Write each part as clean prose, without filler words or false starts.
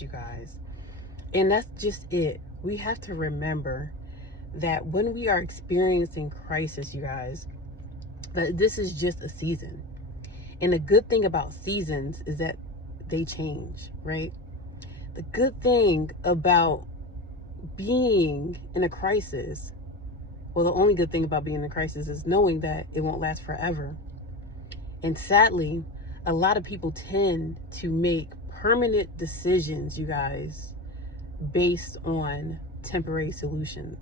you guys. And that's just it. We have to remember that when we are experiencing crisis, you guys, that this is just a season. And the good thing about seasons is that they change, right? The good thing about being in a crisis, well, the only good thing about being in a crisis is knowing that it won't last forever. And sadly, a lot of people tend to make permanent decisions, you guys, based on temporary situations.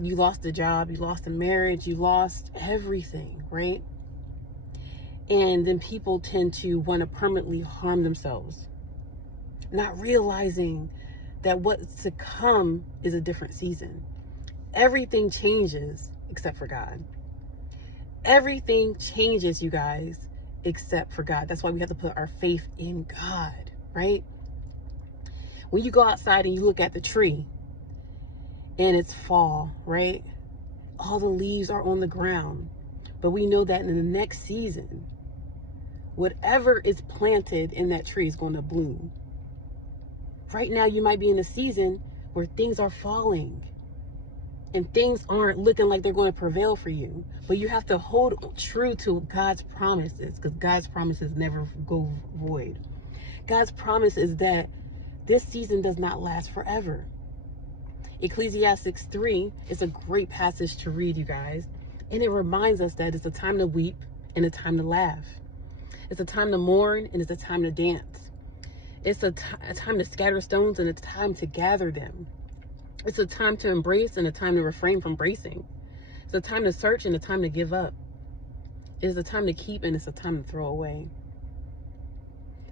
You lost a job, you lost a marriage, you lost everything, right? And then people tend to want to permanently harm themselves, not realizing that what's to come is a different season. Everything changes except for God. Everything changes, you guys, except for God. That's why we have to put our faith in God, right? When you go outside and you look at the tree and it's fall, right? All the leaves are on the ground. But we know that in the next season, whatever is planted in that tree is going to bloom. Right now, you might be in a season where things are falling and things aren't looking like they're going to prevail for you. But you have to hold true to God's promises, because God's promises never go void. God's promise is that this season does not last forever. Ecclesiastes 3 is a great passage to read, you guys. And it reminds us that it's a time to weep and a time to laugh. It's a time to mourn and it's a time to dance. It's a time to scatter stones and a time to gather them. It's a time to embrace and a time to refrain from bracing. It's a time to search and a time to give up. It's a time to keep and it's a time to throw away.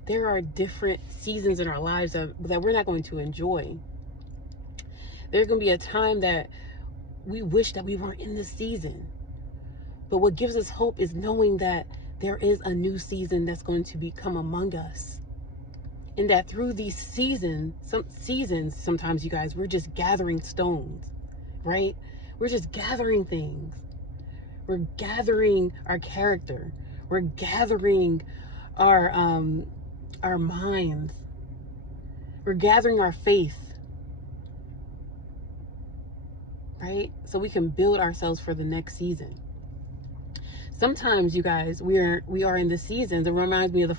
There are different seasons in our lives that we're not going to enjoy. There's going to be a time that we wish that we weren't in this season. But what gives us hope is knowing that there is a new season that's going to become among us. And that through these seasons, sometimes, you guys, we're just gathering stones, right? We're just gathering things. We're gathering our character. We're gathering our minds. We're gathering our faith, right? So we can build ourselves for the next season. Sometimes, you guys, we are in the seasons. It reminds me of the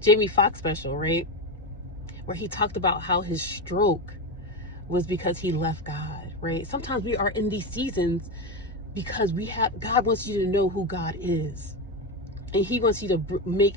Jamie Foxx special, right? Where he talked about how his stroke was because he left God, right? Sometimes we are in these seasons because God wants you to know who God is. And he wants you to make